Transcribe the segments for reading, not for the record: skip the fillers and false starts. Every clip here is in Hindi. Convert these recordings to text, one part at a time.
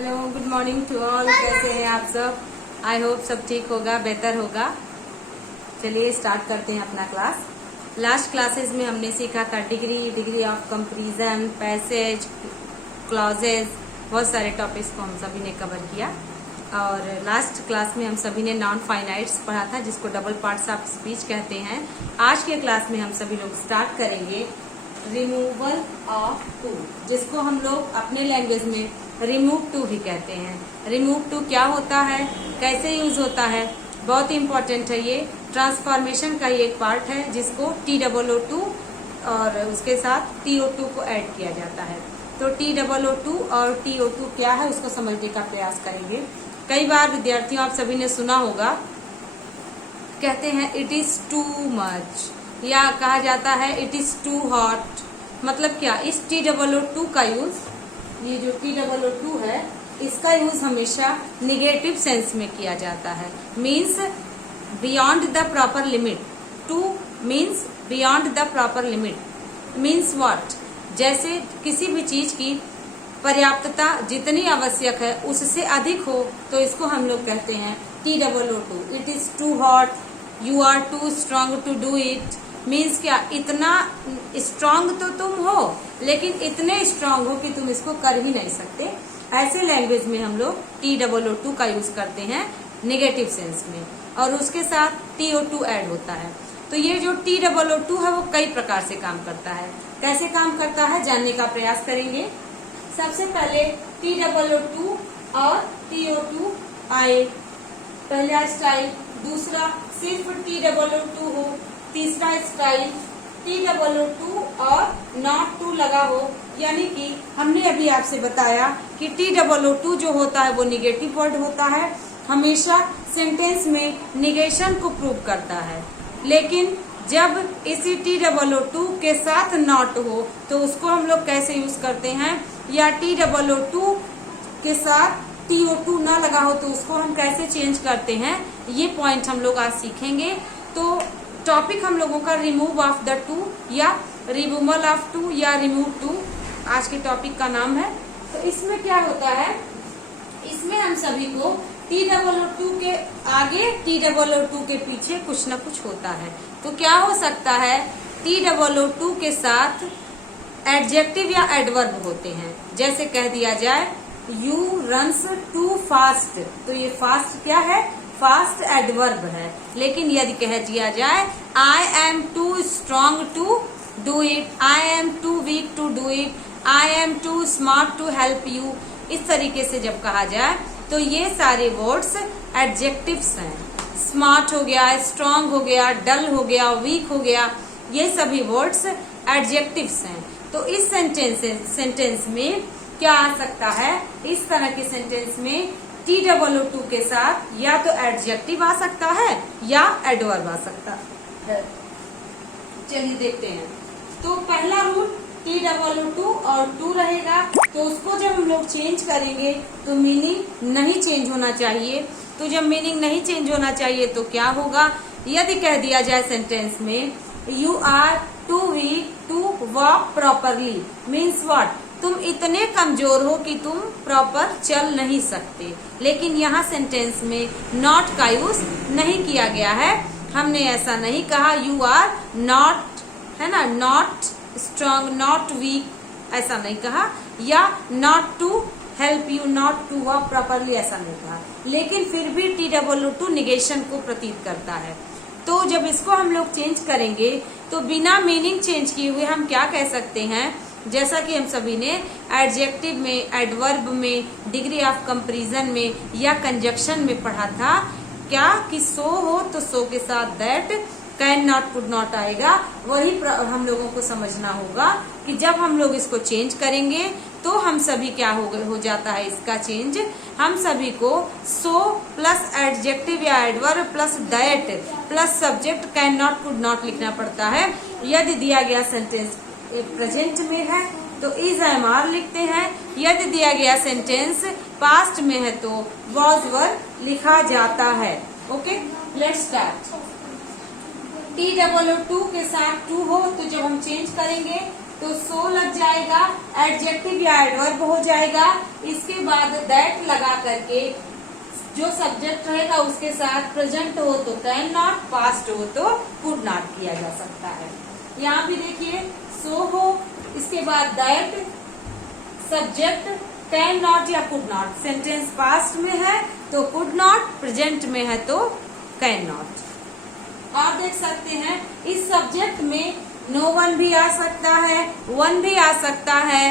Hello, good morning to all. कैसे हैं आप सब? आई होप सब ठीक होगा, बेहतर होगा। चलिए स्टार्ट करते हैं अपना क्लास। लास्ट क्लासेस में हमने सीखा था degree of comparison, passage, clauses, बहुत सारे टॉपिक्स को हम सभी ने कवर किया। और लास्ट क्लास में हम सभी ने नॉन फाइनाइट्स पढ़ा था, जिसको डबल पार्ट्स ऑफ स्पीच कहते हैं। आज के क्लास में हम सभी लोग स्टार्ट करेंगे रिमूवल ऑफ टू, जिसको हम लोग अपने लैंग्वेज में रिमूव टू भी कहते हैं। रिमूव टू क्या होता है, कैसे यूज होता है, बहुत ही इम्पोर्टेंट है। ये ट्रांसफॉर्मेशन का ही एक पार्ट है, जिसको TOO2 और उसके साथ TO2 को ऐड किया जाता है। तो TOO2 और TO2 क्या है, उसको समझने का प्रयास करेंगे। कई बार विद्यार्थियों, आप सभी ने सुना होगा, कहते हैं इट इज टू मच, या कहा जाता है इट इज टू हॉट। मतलब क्या, इस TOO2 का यूज, ये जो TOO2 है, इसका यूज हमेशा निगेटिव सेंस में किया जाता है। Means beyond the proper limit. Two means beyond the proper limit. Means what? जैसे किसी भी चीज की पर्याप्तता जितनी आवश्यक है उससे अधिक हो, तो इसको हम लोग कहते हैं TOO2। It is too hot, you are too strong to do it. Means क्या, इतना स्ट्रांग तो तुम हो, लेकिन इतने स्ट्रांग हो कि तुम इसको कर ही नहीं सकते। ऐसे लैंग्वेज में हम लोग TOO2 का यूज करते हैं नेगेटिव सेंस में, और उसके साथ TO2 ऐड होता है। तो ये जो TOO2 है वो कई प्रकार से काम करता है। कैसे काम करता है जानने का प्रयास करेंगे। सबसे पहले TOO2 और TO2 आए, पहला स्टाइल। दूसरा सिर्फ TOO2 हो। तीसरा स्टाइल TOO2 और नॉट टू लगा हो, यानी कि हमने अभी आपसे बताया कि TOO2 जो होता है वो निगेटिव वर्ड होता है, हमेशा सेंटेंस में निगेशन को प्रूव करता है। लेकिन जब इसी TOO2 के साथ नॉट हो, तो उसको हम लोग कैसे यूज करते हैं, या TOO2 के साथ TO2 ना लगा हो तो उसको हम कैसे चेंज करते हैं, ये पॉइंट हम लोग आज सीखेंगे। तो टॉपिक हम लोगों का रिमूव ऑफ द टू, या रिमूवल ऑफ टू, या रिमूव टू आज के टॉपिक का नाम है। तो इसमें क्या होता है, इसमें हम सभी को TOO2 के आगे, TOO2 के पीछे कुछ न कुछ होता है। तो क्या हो सकता है, TOO2 के साथ एडजेक्टिव या एडवर्ब होते हैं। जैसे कह दिया जाए यू रन्स टू फास्ट, तो ये फास्ट क्या है, फास्ट एडवर्ब है। लेकिन यदि कह दिया जाए I am too strong to do it, I am too weak to do it, I am too smart to help you, इस तरीके से जब कहा जाए तो ये सारे वर्ड्स एडजेक्टिव्स हैं। स्मार्ट हो गया, स्ट्रांग हो गया, डल हो गया, वीक हो गया, ये सभी वर्ड्स एडजेक्टिव्स हैं। तो इस सेंटेंस में क्या आ सकता है, इस तरह के सेंटेंस में TOO2 के साथ या तो एडजेक्टिव आ सकता है या एडवर्ब आ सकता है। चलिए देखते हैं। तो पहला रूल TOO2 और टू रहेगा, तो उसको जब हम लोग चेंज करेंगे तो मीनिंग नहीं चेंज होना चाहिए। तो जब मीनिंग नहीं चेंज होना चाहिए तो क्या होगा, यदि कह दिया जाए सेंटेंस में you are too weak to walk properly, means what, तुम इतने कमजोर हो कि तुम प्रॉपर चल नहीं सकते। लेकिन यहाँ सेंटेंस में नॉट का यूज नहीं किया गया है। हमने ऐसा नहीं कहा यू आर नॉट, है ना, नॉट स्ट्रांग, नॉट वीक, ऐसा नहीं कहा, या not to help you, not to walk properly, ऐसा नहीं कहा। लेकिन फिर भी TOO2 निगेशन को प्रतीत करता है। तो जब इसको हम लोग चेंज करेंगे तो बिना मीनिंग चेंज किए हुए हम क्या कह सकते हैं, जैसा कि हम सभी ने एडजेक्टिव में, एडवर्ब में, डिग्री ऑफ कंपैरिजन में या कंजक्शन में पढ़ा था, क्या कि सो हो तो सो के साथ that, can not, could not आएगा। वही हम लोगों को समझना होगा कि जब हम लोग इसको चेंज करेंगे तो हम सभी क्या हो जाता है इसका चेंज, हम सभी को सो प्लस एडजेक्टिव या adverb plus that plus subject can not, could not लिखना पड़ता है। यदि दिया गया सेंटेंस प्रेजेंट में है तो इज एम आर लिखते हैं, यदि दिया गया सेंटेंस पास्ट में है तो वॉज वर लिखा जाता है। Okay, let's start. TOO2 के साथ टू हो तो जब हम चेंज करेंगे तो सो लग जाएगा, एडजेक्टिव या एडवर्ब हो जाएगा। इसके बाद दैट लगा करके जो सब्जेक्ट रहेगा उसके साथ प्रेजेंट हो तो कैन नॉट, पास्ट हो तो कुड नॉट किया जा सकता है। यहाँ भी देखिए सो हो, इसके बाद दैट, सब्जेक्ट कैन नॉट या कुड नॉट। सेंटेंस पास्ट में है तो कुड नॉट, प्रेजेंट में है तो कैन नॉट। और देख सकते हैं इस सब्जेक्ट में नो वन भी आ सकता है, वन भी आ सकता है,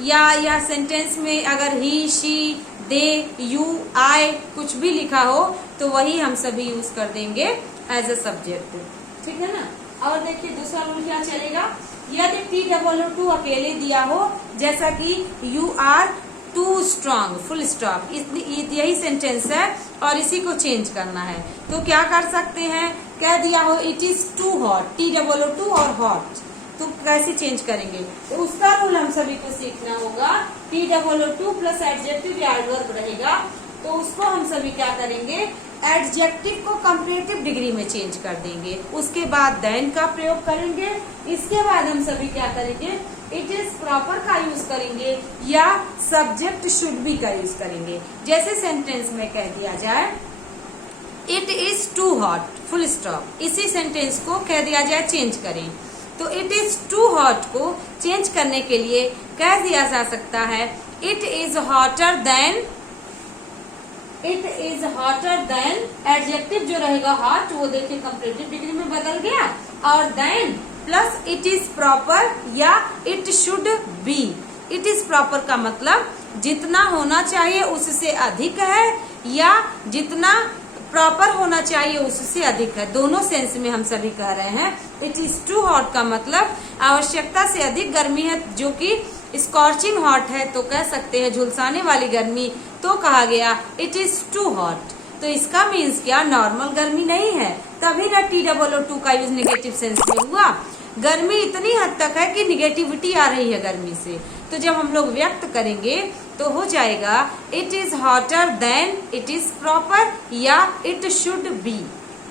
या सेंटेंस में अगर ही, शी, दे, यू, आई कुछ भी लिखा हो तो वही हम सभी यूज कर देंगे एज अ सब्जेक्ट। ठीक है ना। और देखिए दूसरा रूल क्या चलेगा, यदि TOO अकेले दिया हो, जैसा कि you are too strong, full stop, यही सेंटेंस है और इसी को चेंज करना है, तो क्या कर सकते हैं, कह दिया हो it is too hot, TOO और हॉट, तो कैसे चेंज करेंगे, तो उसका रूल हम सभी को सीखना होगा। TOO प्लस एडजेक्टिव या एडवर्ब रहेगा, तो उसको हम सभी क्या करेंगे, एडजेक्टिव को कंपैरेटिव डिग्री में चेंज कर देंगे, उसके बाद देन का प्रयोग करेंगे, इसके बाद हम सभी क्या करेंगे, इट इज प्रॉपर का यूज करेंगे या सब्जेक्ट शुड बी का यूज करेंगे। जैसे सेंटेंस में कह दिया जाए it is too hot, full stop, इसी सेंटेंस को कह दिया जाए चेंज करें, तो इट इज टू हॉट को चेंज करने के लिए कह दिया जा सकता है it is hotter than, it is hotter than, adjective जो रहेगा हॉट वो देखिए कंपैरेटिव डिग्री में बदल गया, और then plus it is proper या it should be. It is proper का मतलब जितना होना चाहिए उससे अधिक है या जितना प्रॉपर होना चाहिए उससे अधिक है, दोनों सेंस में हम सभी कह रहे हैं। इट इज टू हॉट का मतलब आवश्यकता से अधिक गर्मी है, जो कि स्कॉर्चिंग हॉट है तो कह सकते हैं झुलसाने वाली गर्मी, तो कहा गया इट इज टू हॉट, तो इसका मीन्स क्या, नॉर्मल गर्मी नहीं है, तभी ना TOO का यूज नेगेटिव सेंस में हुआ। गर्मी इतनी हद तक है कि निगेटिविटी आ रही है गर्मी से, तो जब हम लोग व्यक्त करेंगे तो हो जाएगा it is hotter than it is proper या इट शुड बी,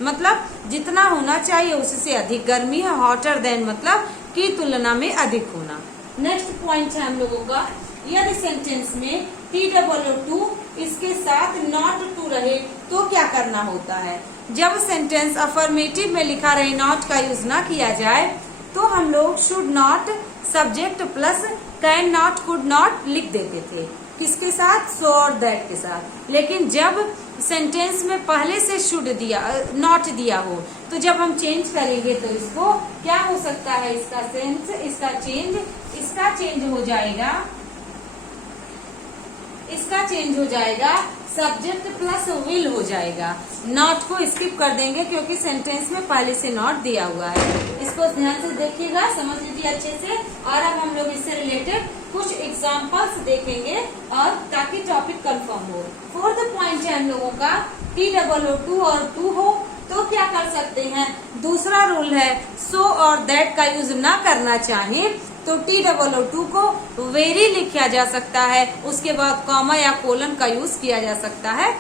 मतलब जितना होना चाहिए उससे अधिक गर्मी है, हॉटर देन मतलब की तुलना में अधिक होना। नेक्स्ट पॉइंट है हम लोगों का, यदि सेंटेंस में TOO इसके साथ नॉट टू रहे तो क्या करना होता है। जब सेंटेंस अफर्मेटिव में लिखा रहे नॉट का यूज ना किया जाए तो हम लोग should not subject plus can not, could not लिख देते थे, किसके साथ, सो और दैट के साथ। लेकिन जब सेंटेंस में पहले से शुड दिया, नॉट दिया हो, तो जब हम चेंज करेंगे तो इसको क्या हो सकता है, इसका सेंस, इसका चेंज हो जाएगा, इसका चेंज हो जाएगा सब्जेक्ट प्लस विल हो जाएगा। नॉट को स्किप कर देंगे क्योंकि सेंटेंस में पहले से नॉट दिया हुआ है। इसको ध्यान से देखिएगा, समझ लीजिए अच्छे से। और अब हम लोग इससे रिलेटेड कुछ एग्जांपल्स देखेंगे और ताकि टॉपिक कंफर्म हो। फोर्थ पॉइंट है हम लोगों का, TOO और टू हो तो क्या कर सकते हैं, दूसरा रूल है सो और दैट का यूज ना करना चाहे तो TOO को वेरी लिखा जा सकता है, उसके बाद कॉमा या कोलन का यूज किया जा सकता है।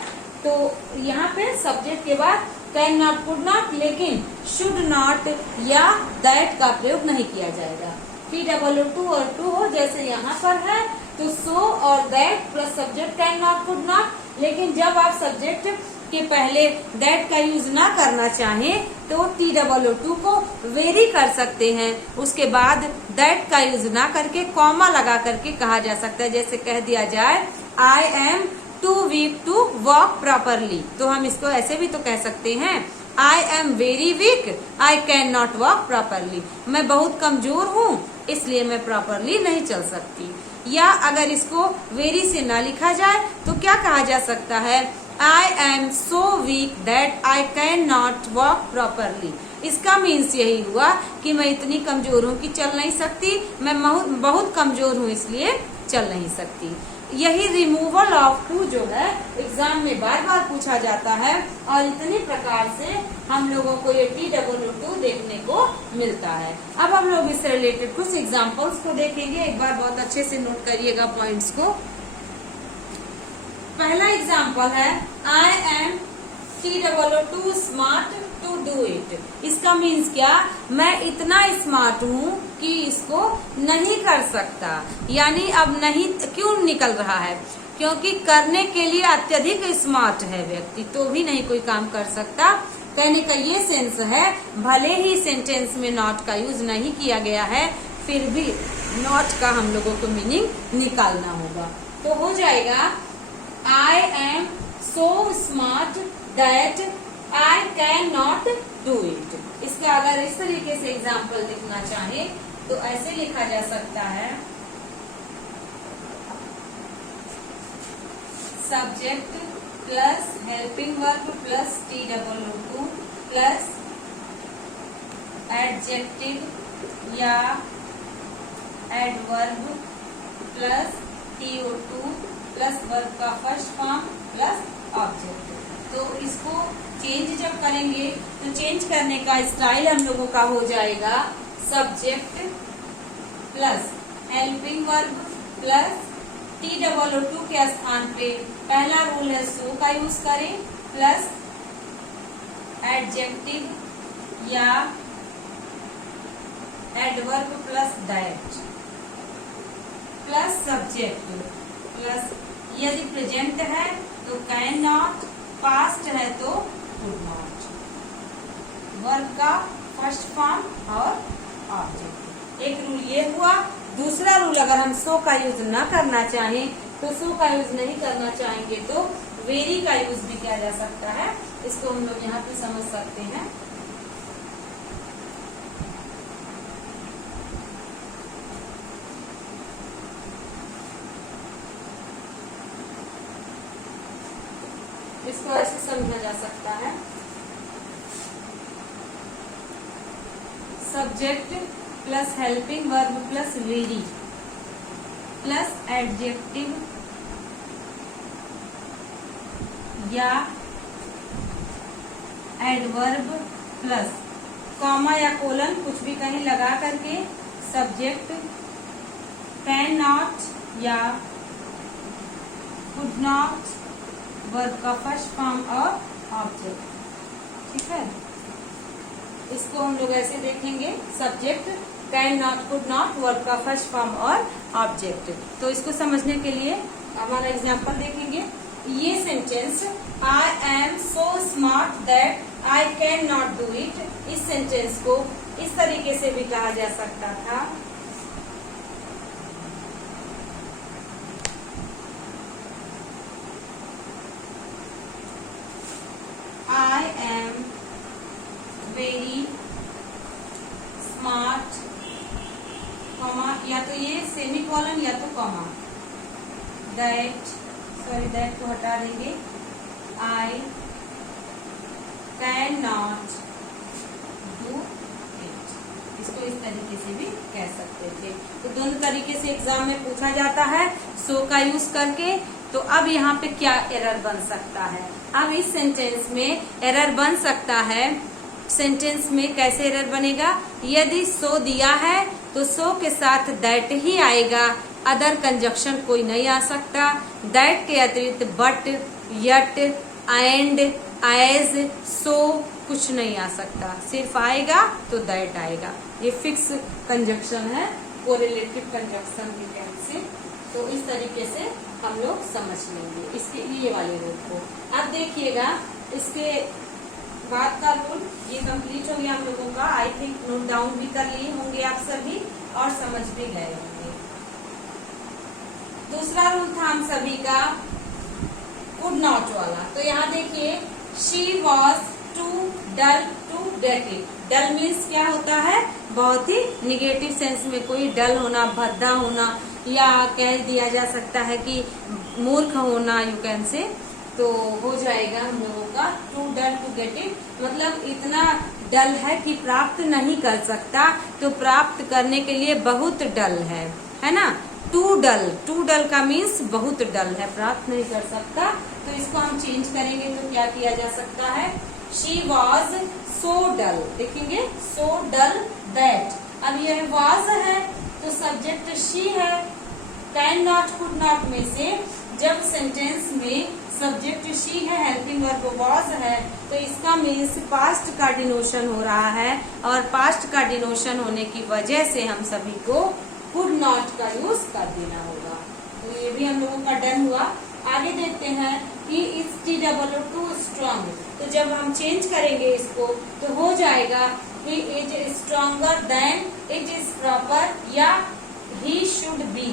तो यहाँ पे सब्जेक्ट के बाद कैन नॉट, कुड नॉट, लेकिन शुड नॉट या दैट का प्रयोग नहीं किया जाएगा। TOO और टू हो जैसे यहाँ पर है तो सो और that plus subject can not, could not, लेकिन जब आप सब्जेक्ट के पहले दैट का यूज ना करना चाहें तो TOO को वेरी कर सकते हैं, उसके बाद दैट का यूज ना करके कॉमा लगा करके कहा जा सकता है। जैसे कह दिया जाए I am too weak to walk properly, तो हम इसको ऐसे भी तो कह सकते हैं I am very weak, I can not walk properly, मैं बहुत कमजोर हूँ इसलिए मैं प्रॉपरली नहीं चल सकती। या अगर इसको वेरी से ना लिखा जाए तो क्या कहा जा सकता है, I am so weak that I cannot walk properly। इसका मीन्स यही हुआ कि मैं इतनी कमजोर हूँ कि चल नहीं सकती, मैं बहुत कमजोर हूँ इसलिए चल नहीं सकती। यही रिमूवल ऑफ टू जो है एग्जाम में बार बार पूछा जाता है और इतनी प्रकार से हम लोगों को ये TOO देखने को मिलता है। अब हम लोग इससे रिलेटेड कुछ एग्जाम्पल्स को देखेंगे, एक बार बहुत अच्छे से नोट करिएगा पॉइंट्स को। पहला एग्जाम्पल है I am TOO smart to do it. इसका मीन्स क्या, मैं इतना स्मार्ट हूँ कि इसको नहीं कर सकता। यानी अब नहीं क्यों निकल रहा है, क्योंकि करने के लिए अत्यधिक स्मार्ट है व्यक्ति तो भी नहीं कोई काम कर सकता। कहने का ये सेंस है, भले ही सेंटेंस में नॉट का यूज नहीं किया गया है, फिर भी नॉट का हम लोगों को मीनिंग निकालना होगा। तो हो जाएगा I am so smart that I can not do it. इसका अगर इस तरीके से एग्जाम्पल लिखना चाहे तो ऐसे लिखा जा सकता है, subject plus helping verb plus TOO plus adjective या adverb plus TO2 plus verb का फर्स्ट फॉर्म प्लस ऑब्जेक्ट। तो इसको चेंज जब करेंगे तो चेंज करने का स्टाइल हम लोगों का हो जाएगा subject plus helping verb plus TOO के स्थान पे पहला रूल है सो का यूज करें प्लस एडजेक्टिव या adverb plus that plus subject plus यदि प्रेजेंट है तो कैन नॉट, पास्ट है तो कुड नॉट, वर्ब का फर्स्ट फॉर्म और ऑब्जेक्ट। एक रूल ये हुआ। दूसरा रूल, अगर हम सो का यूज ना करना चाहें तो सो का यूज नहीं करना चाहेंगे तो वेरी का यूज भी किया जा सकता है। इसको हम लोग यहाँ पे समझ सकते हैं। इसको ऐसे समझा जा सकता है, subject plus helping verb plus very plus adjective या एडवर्ब प्लस कॉमा या कोलन कुछ भी कहीं लगा करके सब्जेक्ट कैन नॉट या कुड नॉट, वर्ब का फर्स्ट फॉर्म और ऑब्जेक्ट। ठीक है, इसको हम लोग ऐसे देखेंगे, subject can not could not, verb का फर्स्ट फॉर्म और ऑब्जेक्ट। तो इसको समझने के लिए हमारा एग्जांपल देखेंगे। ये sentence I am so smart that I can not do it, इस सेंटेंस को इस तरीके से भी कहा जा सकता था, I am very smart, comma या तो ये सेमी कॉलन या तो कॉमा, दैट को हटा देंगे, I can not do it. इसको इस तरीके से भी कह सकते थे। तो दोनों तरीके से एग्जाम में पूछा जाता है सो का यूज करके। तो अब यहाँ पे क्या एरर बन सकता है, अब इस सेंटेंस में एरर बन सकता है। सेंटेंस में कैसे एरर बनेगा, यदि सो दिया है तो सो के साथ दैट ही आएगा, अदर कंजक्शन कोई नहीं आ सकता। दैट के अतिरिक्त बट, यट, एंड, एज, सो कुछ नहीं आ सकता, सिर्फ आएगा तो दैट आएगा। ये फिक्स कंजक्शन है, कोरिलेटिव कंजक्शन भी कहते हैं। तो इस तरीके से हम लोग समझ लेंगे इसके ये वाले रूल को। अब देखिएगा इसके बाद का रूल ये कंप्लीट हो गया हम लोगों का। आई थिंक नोट डाउन भी कर लिए होंगे आप सभी और समझ भी गए होंगे। दूसरा रूल था हम सभी का कुड नॉट वाला। तो यहाँ देखिए, she was too dull to get it. Dull means क्या होता है, बहुत ही निगेटिव सेंस में कोई डल होना, भद्दा होना, या कह दिया जा सकता है कि मूर्ख होना, यू कैन से। तो हो जाएगा हम लोगों का too dull to get it, मतलब इतना डल है कि प्राप्त नहीं कर सकता, तो प्राप्त करने के लिए बहुत डल है ना। टू डल का मीन्स बहुत डल है, प्राप्त नहीं कर सकता। तो इसको हम चेंज करेंगे तो क्या किया जा सकता है, शी वॉज सो डल, देखेंगे सो डल दैट। अब यह वॉज है तो सब्जेक्ट शी है। कैन नॉट कुड नॉट में से जब सेंटेंस में सब्जेक्ट शी है, हेल्पिंग वर्ब वॉज है, तो इसका मीन्स पास्ट का डिनोशन हो रहा है और पास्ट का डिनोशन होने की वजह से हम सभी को कुड नॉट का यूज कर देना होगा। तो ये भी हम लोगों का डन हुआ। आगे देखते हैं कि इज TWO2 स्ट्रॉन्ग, तो जब हम चेंज करेंगे इसको तो हो जाएगा he is stronger than it is proper या he should be,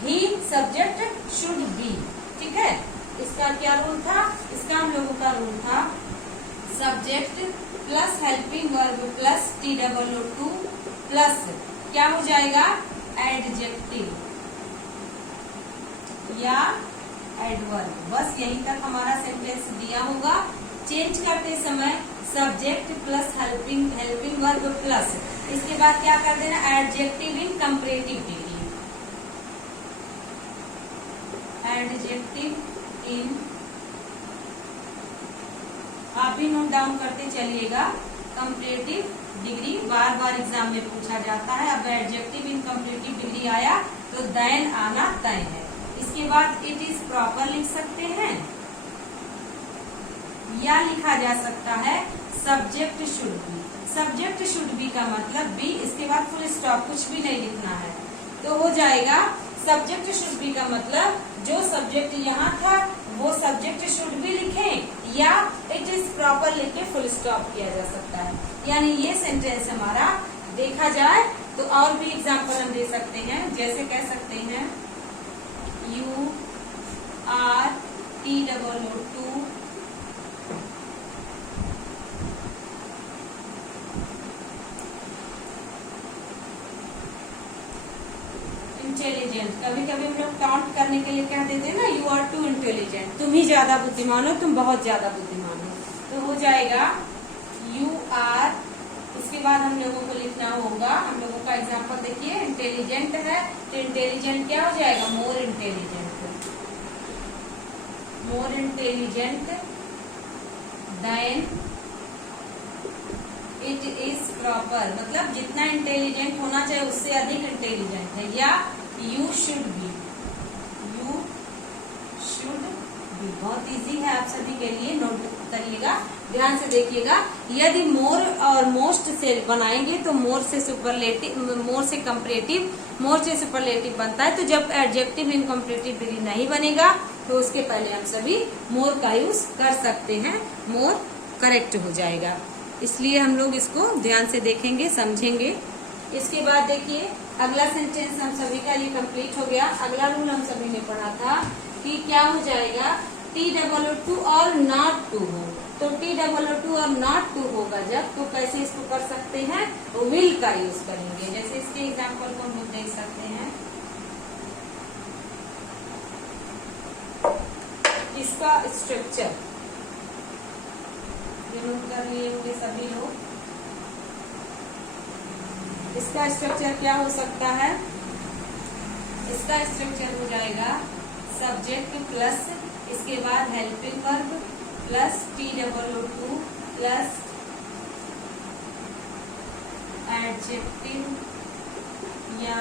he subject should be. ठीक है, इसका क्या रूल था? इसका हम लोगों का रूल था subject plus helping verb plus TWO2 plus क्या हो जाएगा एडजेक्टिव या एडवर्ब। बस यहीं तक हमारा सेंटेंस दिया होगा। चेंज करते समय subject plus helping verb plus इसके बाद क्या कर देना एडजेक्टिव इन कंपैरेटिव डिग्री, एडजेक्टिव इन, आप भी नोट डाउन करते चलिएगा, कंपैरेटिव डिग्री बार बार एग्जाम में पूछा जाता है। अब एडजेक्टिव इन कंपैरेटिव डिग्री आया तो देन आना तय है। इसके बाद इट इज प्रॉपर लिख सकते हैं या लिखा जा सकता है subject should B. Subject should be का मतलब बी, इसके बाद फुल स्टॉप, कुछ भी नहीं लिखना है। तो हो जाएगा सब्जेक्ट शुड बी का मतलब जो सब्जेक्ट यहाँ था वो सब्जेक्ट शुड बी लिखें या इट इज प्रॉपर लिख के फुल स्टॉप किया जा सकता है। यानी ये सेंटेंस हमारा देखा जाए तो और भी एग्जाम्पल हम दे सकते हैं। जैसे कह सकते हैं यू आर TWO2 इंटेलिजेंट। कभी कभी हम लोग काउंट करने के लिए कह देते हैं ना यू आर टू इंटेलिजेंट, तुम ही ज्यादा बुद्धिमान हो, तुम बहुत ज्यादा बुद्धिमान हो। तो हो जाएगा यू आर, उसके बाद हम लोगों को लिखना होगा, हम लोगों का एग्जांपल देखिए इंटेलिजेंट है तो इंटेलिजेंट क्या हो जाएगा more intelligent, more intelligent then it is proper, मतलब जितना इंटेलिजेंट होना चाहिए उससे अधिक इंटेलिजेंट है। या you should be, you should be, बहुत इजी है आप सभी के लिए, नोट करिएगा, ध्यान से देखिएगा। यदि मोर और मोस्ट से बनाएंगे तो मोर से सुपरलेटिव, मोर से कंपैरेटिव, मोर से सुपरलेटिव बनता है। तो जब एडजेक्टिव इन कंपैरेटिव डिग्री नहीं बनेगा तो उसके पहले हम सभी मोर का यूज कर सकते हैं, मोर करेक्ट हो जाएगा। इसलिए हम लोग इसको ध्यान से देखेंगे, समझेंगे। इसके बाद देखिए अगला सेंटेंस हम सभी का ये कंप्लीट हो गया। अगला रूल हम सभी ने पढ़ा था कि क्या हो जाएगा TWO2 और नॉट टू हो। तो TWO2 और नॉट टू होगा जब, तो कैसे इसको कर सकते हैं, विल का यूज करेंगे। जैसे इसके एग्जाम्पल को हम देख सकते हैं, इसका स्ट्रक्चर नोट कर लिए होंगे सभी लोग। इसका स्ट्रक्चर क्या हो सकता है, इसका स्ट्रक्चर हो जाएगा सब्जेक्ट प्लस इसके बाद helping verb plus TWO2 plus adjective या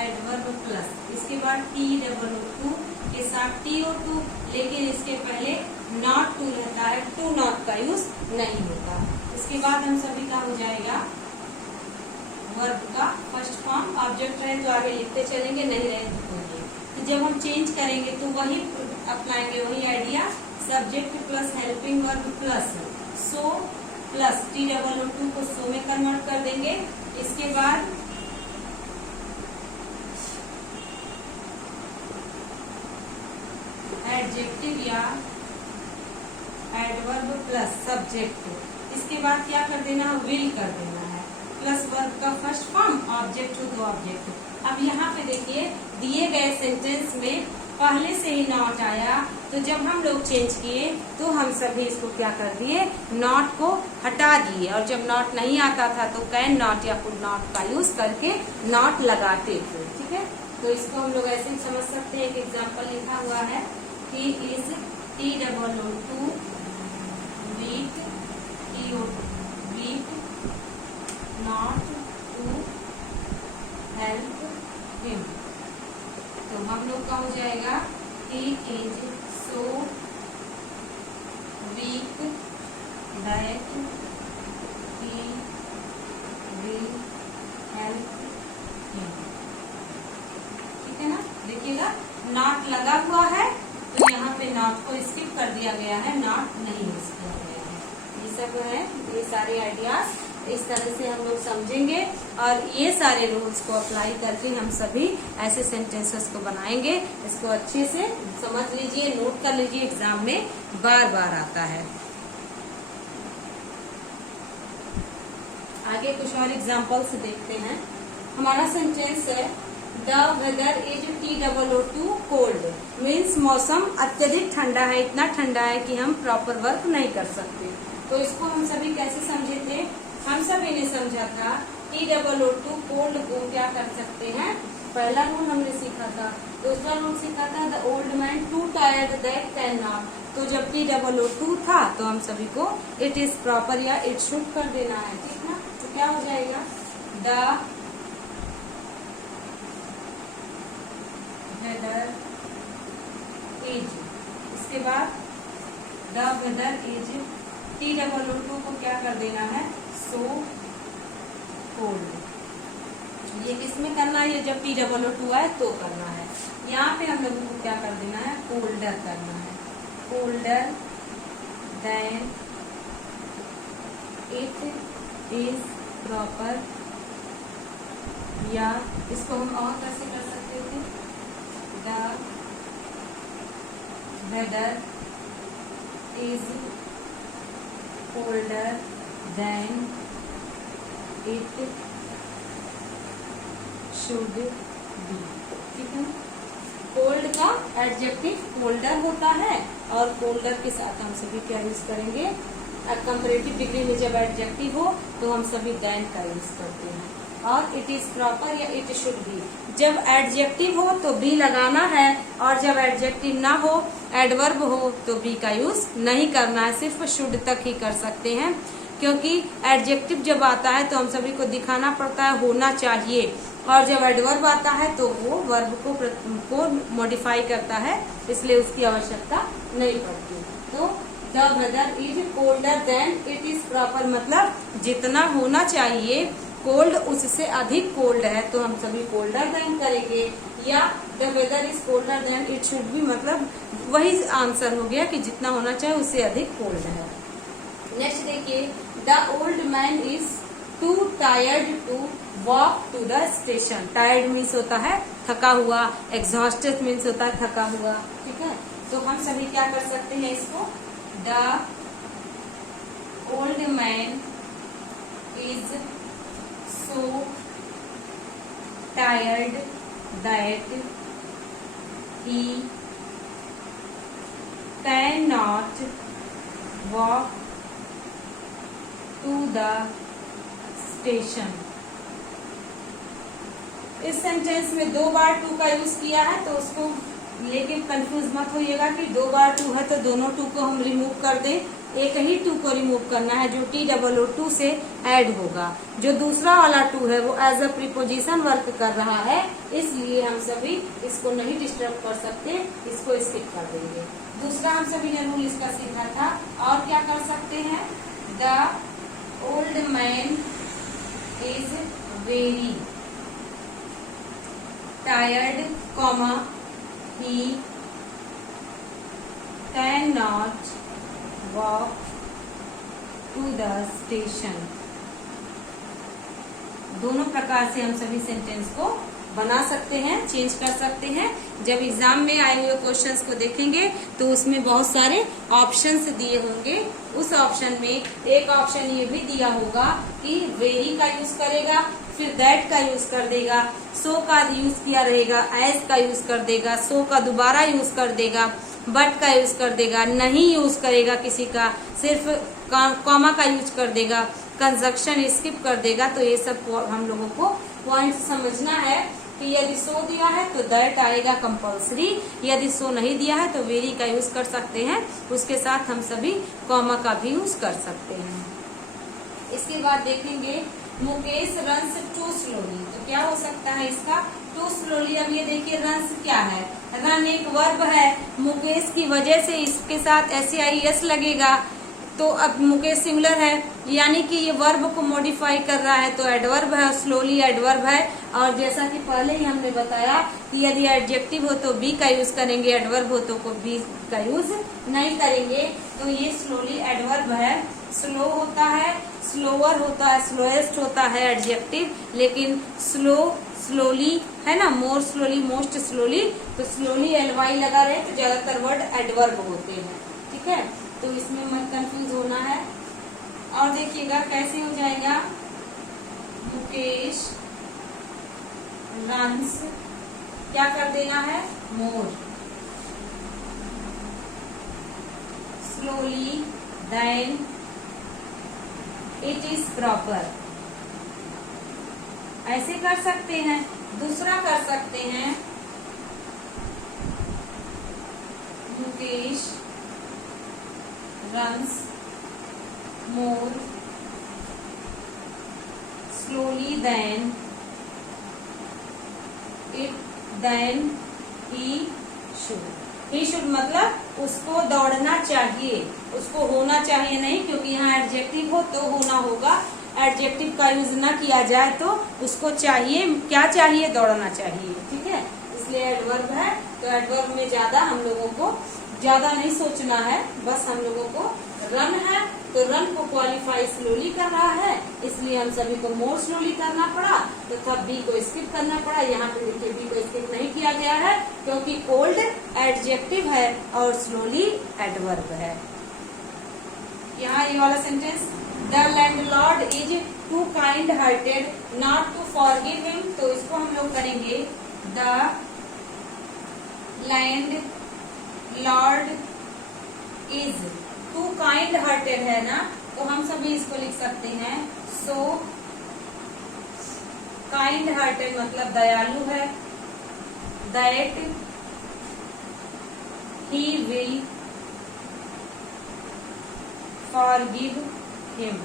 एडवर्ब प्लस इसके बाद TWO2 के साथ TO2, लेकिन इसके पहले नॉट टू रहता है, टू नॉट का यूज नहीं होता। इसके बाद हम सभी का हो जाएगा वर्ब का फर्स्ट फॉर्म, ऑब्जेक्ट रहे तो आगे लिखते चलेंगे, नहीं रहे तो खोलिए। तो जब हम चेंज करेंगे तो वही अपनाएंगे, वही idea, subject plus helping verb plus so plus TWO2 को सो में कन्वर्ट कर देंगे। इसके बाद एडजेक्टिव या एडवर्ब प्लस सब्जेक्ट, इसके बाद क्या कर देना, विल कर देना है, प्लस वर्ब का first form, object to object. अब यहाँ पे देखिए दिए गए सेंटेंस में पहले से ही नॉट आया, तो जब हम लोग चेंज किए तो हम सभी इसको क्या कर दिए, नॉट को हटा दिए। और जब नॉट नहीं आता था तो कैन नॉट या कुड नॉट का यूज करके नॉट लगाते थे। ठीक है, तो इसको हम लोग ऐसे ही समझ सकते हैं। एक एग्जाम्पल लिखा हुआ है कि is TWO2 beat not to help him। तो हम लोग का हो जाएगा he is so weak that he will help him। ठीक है ना, देखिएगा नॉट लगा हुआ है तो यहाँ पे नॉट को स्किप कर दिया गया है, नॉट नहीं यूज किया गया है। ये सब है, ये सारे आइडियाज इस तरह से हम लोग समझेंगे और ये सारे रूल्स को अप्लाई करके हम सभी ऐसे सेंटेंसेस को बनाएंगे। इसको अच्छे से समझ लीजिए, नोट कर लीजिए, एग्जाम में बार बार आता है। आगे कुछ और एग्जाम्पल्स देखते हैं। हमारा सेंटेंस है the weather is TOO cold, means मौसम अत्यधिक ठंडा है, इतना ठंडा है कि हम प्रॉपर वर्क नहीं कर सकते। तो इसको हम सभी कैसे समझे थे, हम सभी ने समझा था TOO कोल्ड को क्या कर सकते हैं। पहला रूल हमने सीखा था, दूसरा रूल सीखा था the old man to tired that can not. तो जब TOO था तो हम सभी को इट इज प्रॉपर या इट शुड कर देना है, ठीक ना। तो क्या हो जाएगा द वेदर इज, इसके बाद द वेदर इज TOO को क्या कर देना है सो कोल्ड। ये किसमें करना है, ये जब TOO है तो करना है। यहाँ पे हम लोगों को क्या कर देना है कोल्डर करना है, colder than it is proper, या इसको हम और कैसे कर सकते थे the weather is colder than it should be. ठीक है, कोल्ड का एडजेक्टिव कोल्डर होता है और कोल्डर के साथ हम सभी क्या यूज करेंगे, कंपैरेटिव डिग्री में जब एडजेक्टिव हो तो हम सभी देन का यूज करते हैं। और इट इज प्रॉपर या इट शुड बी, जब एडजेक्टिव हो तो बी लगाना है और जब एडजेक्टिव ना हो, एडवर्ब हो तो बी का यूज नहीं करना है, सिर्फ शुड तक ही कर सकते हैं। क्योंकि एडजेक्टिव जब आता है तो हम सभी को दिखाना पड़ता है होना चाहिए, और जब एडवर्ब आता है तो वो वर्ब को मॉडिफाई करता है, इसलिए उसकी आवश्यकता नहीं पड़ती। तो the weather is colder than it is proper, मतलब जितना होना चाहिए कोल्ड उससे अधिक कोल्ड है तो हम सभी कोल्डर देन करेंगे, या the weather is colder than it should be, मतलब वही आंसर हो गया कि जितना होना चाहिए उससे अधिक कोल्ड है। नेक्स्ट देखिए the old man is too tired to walk to the station. Tired means होता है थका हुआ, एग्जॉस्टेड मीन्स होता है थका हुआ। ठीक है, तो हम सभी क्या कर सकते हैं इसको, the old man is so tired that he can not walk to the station. इस सेंटेंस में 2 बार टू का यूज किया है तो उसको लेके कंफ्यूज मत होइएगा कि 2 बार टू है तो दोनों टू को हम रिमूव कर दें, एक ही टू को रिमूव करना है जो TOO से ऐड होगा। जो दूसरा वाला टू है वो एज अ प्रीपोजिशन वर्क कर रहा है, इसलिए हम सभी इसको नहीं डिस्टर्ब कर सकते, इसको स्किप कर देंगे। दूसरा हम सभी ने रूल इसका सीखा था, और क्या कर सकते हैं, the old man is very tired, comma he cannot walk to the station। दोनों प्रकार से हम सभी सेंटेंस को बना सकते हैं, चेंज कर सकते हैं। जब एग्जाम में आए हुए क्वेश्चंस को देखेंगे तो उसमें बहुत सारे ऑप्शंस दिए होंगे। उस ऑप्शन में एक ऑप्शन ये भी दिया होगा कि वेरी का यूज करेगा, फिर दैट का यूज कर देगा, सो का यूज किया रहेगा, एज का यूज कर देगा, सो का दोबारा यूज कर देगा, बट का यूज कर देगा, नहीं यूज करेगा किसी का, सिर्फ कॉमा का यूज कर देगा, कंजक्शन स्किप कर देगा। तो ये सब हम लोगों को पॉइंट समझना है कि यदि सो दिया है तो दैट आएगा कंपल्सरी, यदि सो नहीं दिया है तो वेरी का यूज कर सकते हैं, उसके साथ हम सभी कॉमा का भी यूज कर सकते हैं। इसके बाद देखेंगे मुकेश रन्स टू स्लोली, तो क्या हो सकता है इसका टू स्लोली। अब ये देखिए रन्स क्या है, रन एक वर्ब है, मुकेश की वजह से इसके साथ SAIS लगेगा, तो अब मुकेश सिंगुलर है, यानी कि ये वर्ब को मॉडिफाई कर रहा है, तो एडवर्ब है, स्लोली एडवर्ब है। और जैसा कि पहले ही हमने बताया कि यदि एडजेक्टिव हो तो बी का यूज करेंगे, एडवर्ब हो तो बी का यूज नहीं करेंगे। तो ये स्लोली एडवर्ब है। स्लो होता है, स्लोअर होता है, स्लोएस्ट होता है एडजेक्टिव, लेकिन स्लो, स्लोली है ना, मोर स्लोली, मोस्ट स्लोली, तो स्लोली LY लगा रहे तो ज्यादातर वर्ड एडवर्ब होते हैं। ठीक है, तो इसमें मत कंफ्यूज होना है। और देखिएगा कैसे हो जाएगा, मुकेश रन्स, क्या कर देना है, more slowly than it is proper, ऐसे कर सकते हैं। दूसरा कर सकते हैं, Mukesh runs more slowly than he should मतलब उसको दौड़ना चाहिए, उसको होना चाहिए नहीं, क्योंकि यहाँ एडजेक्टिव हो तो होना होगा, एडजेक्टिव का यूज ना किया जाए तो उसको चाहिए, क्या चाहिए, दौड़ना चाहिए। ठीक है, इसलिए एडवर्ब है, तो एडवर्ब में ज्यादा हम लोगों को ज्यादा नहीं सोचना है, बस हम लोगों को रन है तो रन को क्वालिफाई स्लोली कर रहा है, इसलिए हम सभी को मोर स्लोली करना पड़ा, तो तब बी को स्किप करना पड़ा। यहाँ पे देखिए बी को स्किप नहीं किया गया है, क्योंकि कोल्ड एडजेक्टिव है और स्लोली एडवर्ब है। यहाँ ये वाला sentence, the landlord is too kind hearted not to forgive him, तो इसको हम लोग करेंगे, the landlord is too kind hearted है ना, तो हम सभी इसको लिख सकते हैं, सो काइंड हार्टेड मतलब दयालु है, that he will forgive him.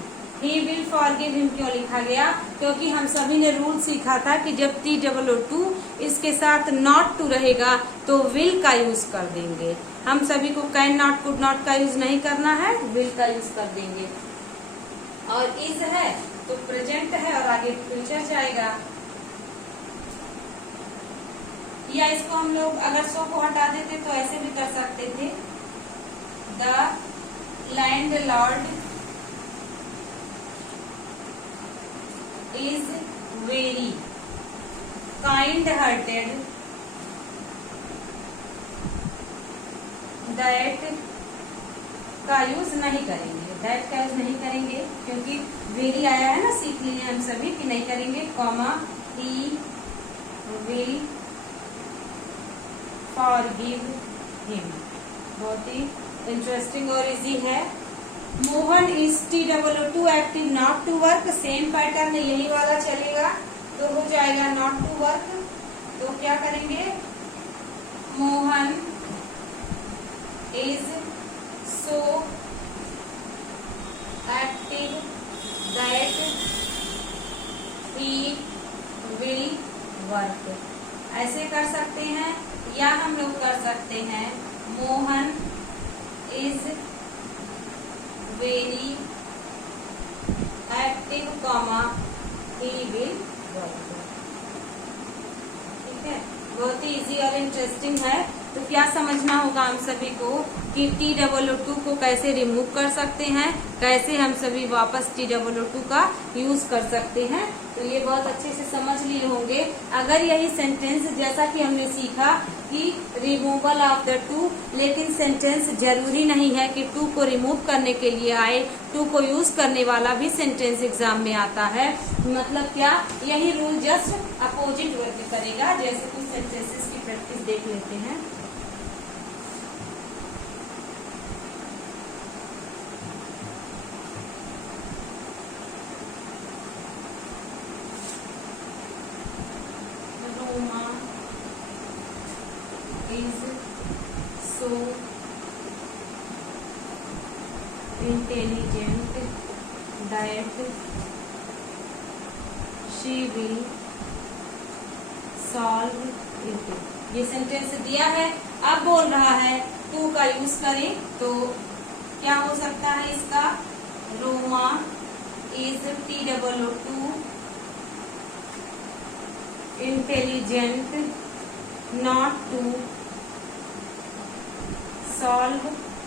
He will forgive him क्यों लिखा गया, क्योंकि हम सभी ने रूल सीखा था कि जब TOO इसके साथ नॉट टू रहेगा तो विल का यूज कर देंगे। हम सभी को कैन नॉट, कुड नॉट का यूज नहीं करना है, विल का यूज कर देंगे। और इज है तो प्रेजेंट है और आगे फ्यूचर जाएगा। या इसको हम लोग अगर सो को हटा देते तो ऐसे भी कर सकते थे, the landlord is very kind hearted that का यूज नहीं करेंगे, दैट का यूज नहीं करेंगे क्योंकि वेरी आया है ना, सीख लिए हम सभी कि नहीं करेंगे, comma he will forgive him. बहुत ही इंटरेस्टिंग और इजी है। Mohan is TOO active not to work, same pattern यही वाला चलेगा, तो हो जाएगा नॉट टू वर्क, तो क्या करेंगे, Mohan is so active that he will work, ऐसे कर सकते हैं। या हम लोग कर सकते हैं, Mohan is very active comma he will work. ठीक है, बहुत ही इजी और इंटरेस्टिंग है। तो क्या समझना होगा हम सभी को कि TOO को कैसे रिमूव कर सकते हैं, कैसे हम सभी वापस TOO का यूज कर सकते हैं, तो ये बहुत अच्छे से समझ लिए होंगे। अगर यही सेंटेंस जैसा कि हमने सीखा कि रिमूवल ऑफ द टू, लेकिन सेंटेंस जरूरी नहीं है कि टू को रिमूव करने के लिए आए, टू को यूज करने वाला भी सेंटेंस एग्जाम में आता है। मतलब क्या, यही रूल जस्ट अपोजिट वर्क करेगा। जैसे कुछ सेंटेंसेस की प्रैक्टिस देख लेते हैं। is so intelligent that she will solve it. ये सेंटेंस दिया है, अब बोल रहा है टू का यूज करें तो क्या हो सकता है इसका, Roma is TOO intelligent not to solve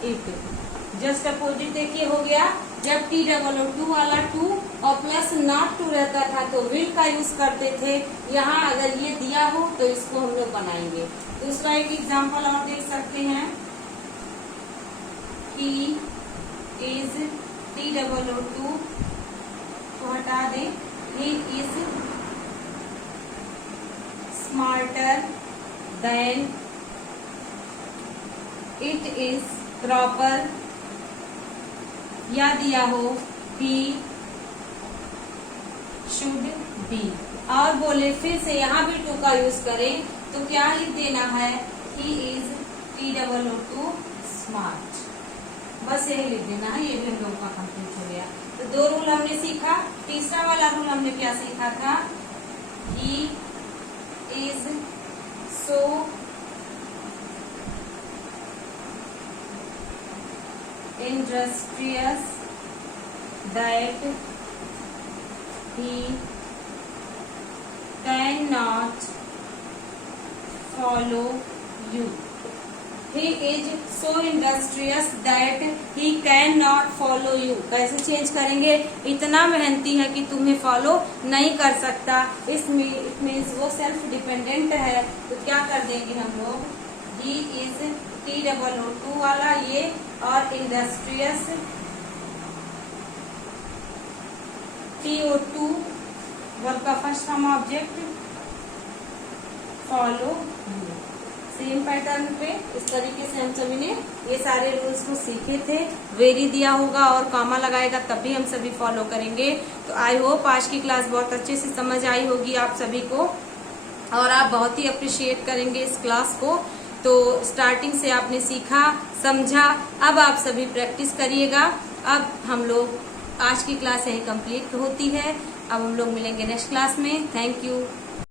it. Just opposite देखिए हो गया, जब TOO वाला टू और प्लस नॉट टू रहता था तो विल का यूज करते थे। यहाँ अगर ये दिया हो तो इसको हम लोग बनाएंगे। दूसरा एक एग्जांपल और देख सकते हैं, ही इज TOO को हटा दें, he is smarter than it is proper, या दिया हो ही शुड बी। और बोले फिर से यहाँ भी टू का यूज करें तो क्या लिख देना है, ही इज TOO स्मार्ट, बस यही लिख देना है। ये भी हम लोगों का कंप्लीट हो गया। तो 2 रूल हमने सीखा। तीसरा वाला रूल हमने क्या सीखा था, he is so industrious that he cannot follow you. He is so industrious that he cannot follow you. कैसे चेंज करेंगे, इतना मेहनती है कि तुम्हें फॉलो नहीं कर सकता। इसमें इट मीन्स वो सेल्फ डिपेंडेंट है, तो क्या कर देंगे हम लोग, he is TOO वाला ये और इंडस्ट्रियस TO2 वर्ब का first form object, follow you. Same pattern पे इस तरीके से हम सभी ने ये सारे रूल्स को सीखे थे। वेरी दिया होगा और कॉमा लगाएगा तब भी हम सभी फॉलो करेंगे। तो आई होप आज की क्लास बहुत अच्छे से समझ आई होगी आप सभी को और आप बहुत ही अप्रिशिएट करेंगे इस क्लास को। तो स्टार्टिंग से आपने सीखा, समझा, अब आप सभी प्रैक्टिस करिएगा। अब हम लोग आज की क्लास यही कंप्लीट होती है। अब हम लोग मिलेंगे नेक्स्ट क्लास में। Thank you.